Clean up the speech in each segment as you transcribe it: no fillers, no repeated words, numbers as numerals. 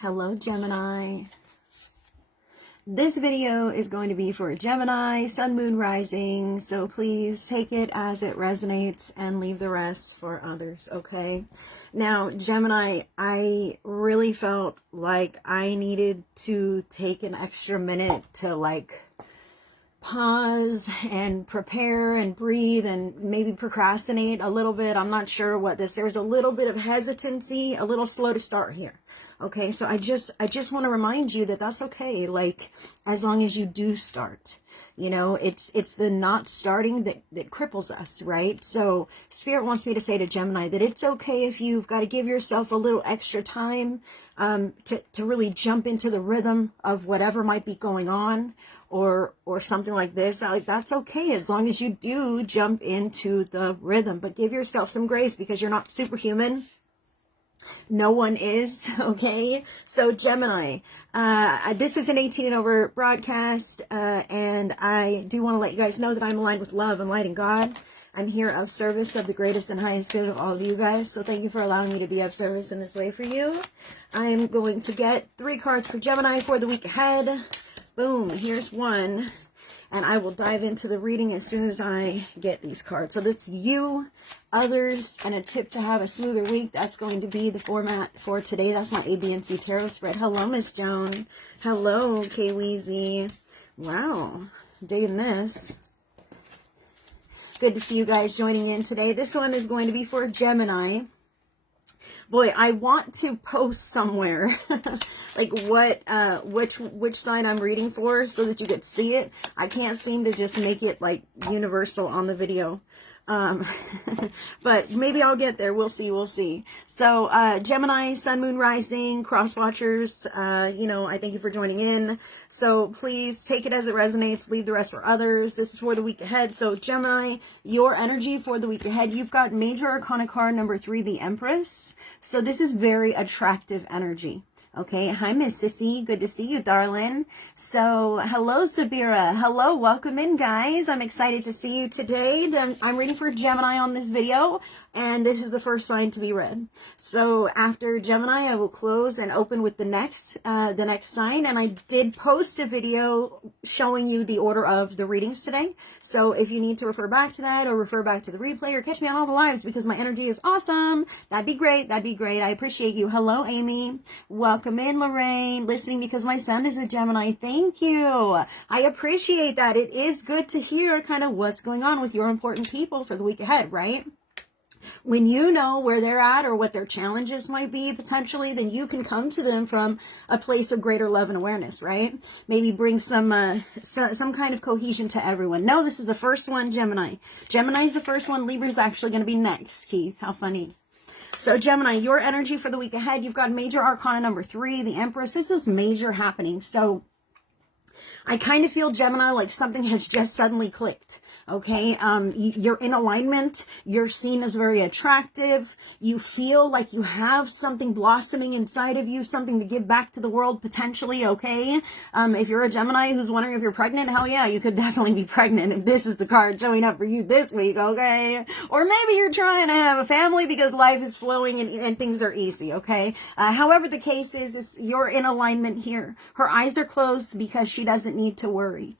Hello, Gemini. This video is going to be for Gemini, Sun, Moon, Rising, so please take it as it resonates and leave the rest for others, okay? Now, Gemini, I really felt like I needed to take an extra minute to pause and prepare and breathe and maybe procrastinate a little bit. I'm not sure what there was a little bit of hesitancy, a little slow to start here. Okay, so I just want to remind you that that's okay. Like, as long as you do start, you know, it's the not starting that cripples us, right? So Spirit wants me to say to Gemini that it's okay if you've got to give yourself a little extra time to really jump into the rhythm of whatever might be going on, or something like this. That's okay as long as you do jump into the rhythm, but give yourself some grace because you're not superhuman. No one is, okay? So Gemini, this is an 18 and over broadcast, and I do want to let you guys know that I'm aligned with love and light and God. I'm here of service of the greatest and highest good of all of you guys, so thank you for allowing me to be of service in this way for you. I am going to get 3 cards for Gemini for the week ahead. Boom, here's one. And I will dive into the reading as soon as I get these cards. So that's you, others, and a tip to have a smoother week. That's going to be the format for today. That's my A, B, and C tarot spread. Hello, Miss Joan. Hello, K Weezy. Wow, digging this. Good to see you guys joining in today. This one is going to be for Gemini. Boy, I want to post somewhere like which sign I'm reading for so that you could see it. I can't seem to just make it like universal on the video. But maybe I'll get there. We'll see. So, Gemini, Sun, Moon, Rising, cross watchers, you know, I thank you for joining in. So please take it as it resonates, leave the rest for others. This is for the week ahead. So Gemini, your energy for the week ahead, you've got major arcana card number 3, the Empress. So this is very attractive energy. Okay, hi, Miss Sissy. Good to see you, darling. So, hello, Sabira. Hello, welcome in, guys. I'm excited to see you today. I'm reading for Gemini on this video, and this is the first sign to be read. So, after Gemini, I will close and open with the next sign. And I did post a video showing you the order of the readings today. So, if you need to refer back to that or refer back to the replay or catch me on all the lives because my energy is awesome, that'd be great. That'd be great. I appreciate you. Hello, Amy. Welcome in, Lorraine, listening because my son is a Gemini. Thank you. I appreciate that. It is good to hear kind of what's going on with your important people for the week ahead, right? When you know where they're at or what their challenges might be potentially, then you can come to them from a place of greater love and awareness, right? Maybe bring some kind of cohesion to everyone. No, this is the first one, Gemini. Gemini's the first one. Libra's actually going to be next, Keith. How funny. So Gemini, your energy for the week ahead, you've got major arcana number 3, the Empress. This is major happening. So I kind of feel, Gemini, like something has just suddenly clicked. Okay, you're in alignment. You're seen as very attractive. You feel like you have something blossoming inside of you, something to give back to the world potentially. Okay, if you're a Gemini who's wondering if you're pregnant, hell yeah, you could definitely be pregnant if this is the card showing up for you this week. Okay, or maybe you're trying to have a family because life is flowing and things are easy. Okay, however the case is you're in alignment here. Her eyes are closed because she doesn't need to worry.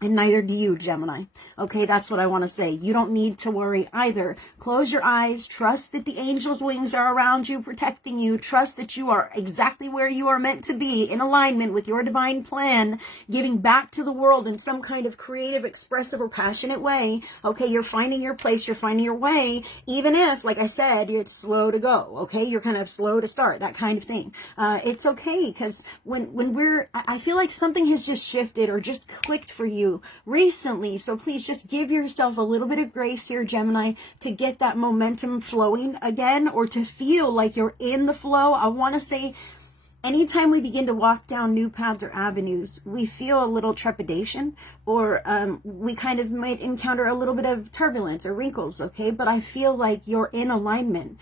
And neither do you, Gemini. Okay, that's what I want to say. You don't need to worry either. Close your eyes. Trust that the angel's wings are around you, protecting you. Trust that you are exactly where you are meant to be, in alignment with your divine plan, giving back to the world in some kind of creative, expressive, or passionate way. Okay, you're finding your place. You're finding your way, even if, like I said, it's slow to go. Okay, you're kind of slow to start, that kind of thing. It's okay, because I feel like something has just shifted or just clicked for you recently. So please just give yourself a little bit of grace here, Gemini, to get that momentum flowing again, or to feel like you're in the flow. I want to say anytime we begin to walk down new paths or avenues, we feel a little trepidation, or we kind of might encounter a little bit of turbulence or wrinkles. Okay, but I feel like you're in alignment.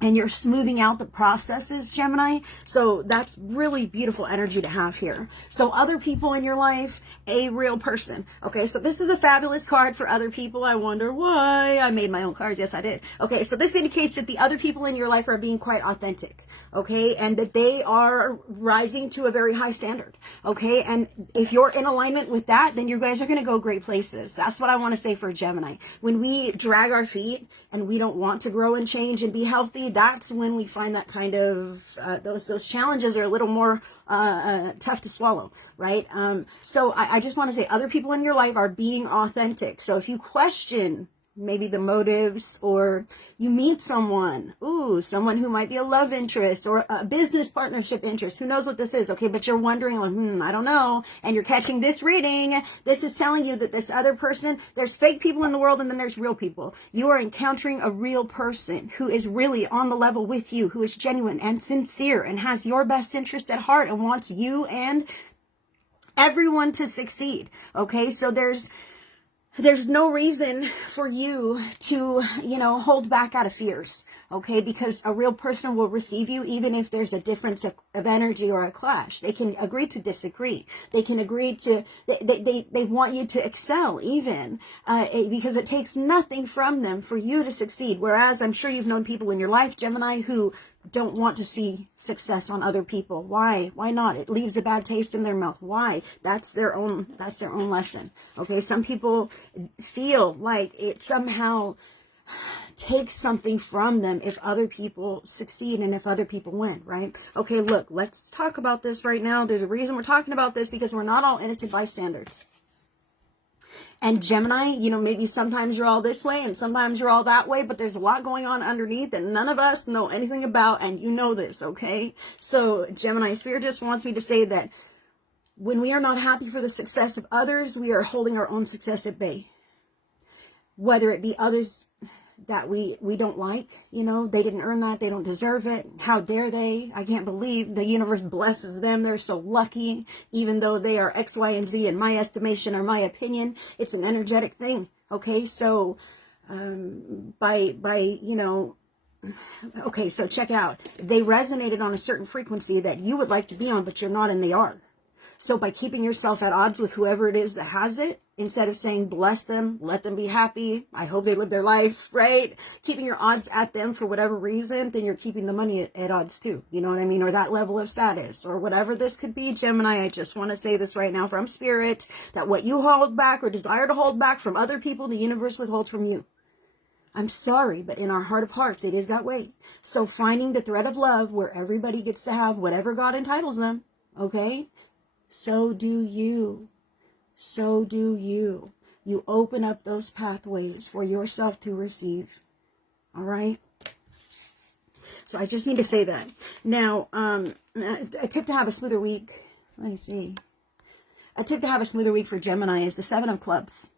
and you're smoothing out the processes, Gemini. So that's really beautiful energy to have here. So other people in your life, a real person. Okay, so this is a fabulous card for other people. I wonder why. I made my own card. Yes, I did. Okay, so this indicates that the other people in your life are being quite authentic. Okay, and that they are rising to a very high standard. Okay, and if you're in alignment with that, then you guys are going to go great places. That's what I want to say for Gemini. When we drag our feet and we don't want to grow and change and be healthy, that's when we find that kind of those challenges are a little more tough to swallow, right? So I just want to say other people in your life are being authentic. So if you question maybe the motives, or you meet someone, someone who might be a love interest or a business partnership interest, who knows what this is, okay, but you're wondering, like, I don't know, and you're catching this reading, this is telling you that this other person, there's fake people in the world and then there's real people. You are encountering a real person who is really on the level with you, who is genuine and sincere and has your best interest at heart and wants you and everyone to succeed, okay? So there's no reason for you to, hold back out of fears, okay? Because a real person will receive you even if there's a difference of energy or a clash. They can agree to disagree. They can agree to, they want you to excel even, because it takes nothing from them for you to succeed. Whereas I'm sure you've known people in your life, Gemini, who don't want to see success on other people. Why? Why not? It leaves a bad taste in their mouth. Why? That's their own lesson. Okay. Some people feel like it somehow takes something from them if other people succeed and if other people win, right? Okay, look, let's talk about this right now. There's a reason we're talking about this, because we're not all innocent bystanders. And Gemini, maybe sometimes you're all this way and sometimes you're all that way, but there's a lot going on underneath that none of us know anything about, and you know this, okay? So Gemini, Spirit just wants me to say that when we are not happy for the success of others, we are holding our own success at bay. Whether it be others that we don't like, they didn't earn that, they don't deserve it, how dare they, I can't believe the universe blesses them, they're so lucky, even though they are X, Y, and Z in my estimation or my opinion. It's an energetic thing, okay? So okay, so check it out. They resonated on a certain frequency that you would like to be on, but you're not, and they are. So by keeping yourself at odds with whoever it is that has it, instead of saying, bless them, let them be happy, I hope they live their life, right? Keeping your odds at them for whatever reason, then you're keeping the money at odds too. You know what I mean? Or that level of status, or whatever this could be, Gemini. I just want to say this right now from Spirit, that what you hold back or desire to hold back from other people, the universe withholds from you. I'm sorry, but in our heart of hearts, it is that way. So finding the thread of love where everybody gets to have whatever God entitles them, okay? So do you. So do you. You open up those pathways for yourself to receive. All right? So I just need to say that. Now, a tip to have a smoother week. Let me see. A tip to have a smoother week for Gemini is the 7 of Clubs.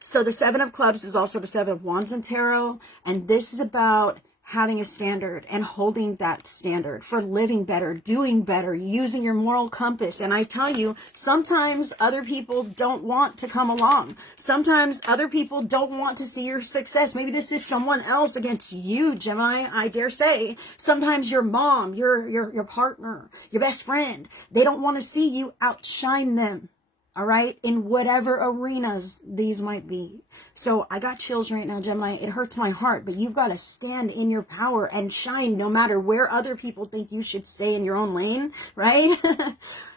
So the 7 of Clubs is also the 7 of Wands in Tarot. And this is about having a standard and holding that standard for living better, doing better, using your moral compass. And I tell you, sometimes other people don't want to come along. Sometimes other people don't want to see your success. Maybe this is someone else against you, Gemini, I dare say. Sometimes your mom, your partner, your best friend, they don't want to see you outshine them. All right, in whatever arenas these might be. So I got chills right now, Gemini. It hurts my heart, but you've got to stand in your power and shine no matter where other people think you should stay in your own lane, right?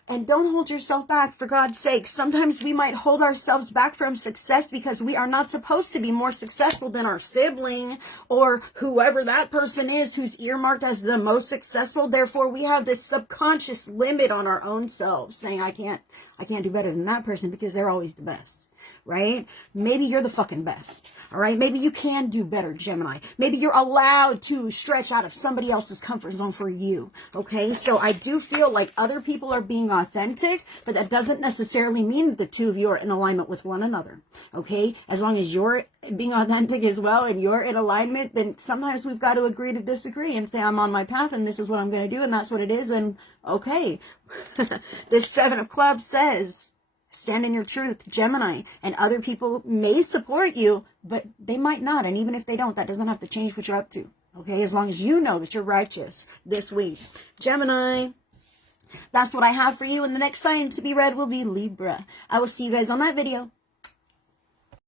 And don't hold yourself back, for God's sake. Sometimes we might hold ourselves back from success because we are not supposed to be more successful than our sibling or whoever that person is who's earmarked as the most successful. Therefore, we have this subconscious limit on our own selves, saying, I can't do better than that person because they're always the best, right? Maybe you're the fucking best, all right? Maybe you can do better, Gemini. Maybe you're allowed to stretch out of somebody else's comfort zone for you, okay? So I do feel like other people are being authentic, but that doesn't necessarily mean that the two of you are in alignment with one another, okay? As long as you're being authentic as well and you're in alignment, then sometimes we've got to agree to disagree and say, I'm on my path and this is what I'm going to do and that's what it is, and okay. This 7 of Clubs says, stand in your truth, Gemini, and other people may support you, but they might not. And even if they don't, that doesn't have to change what you're up to. Okay, as long as you know that you're righteous this week. Gemini, that's what I have for you. And the next sign to be read will be Libra. I will see you guys on that video.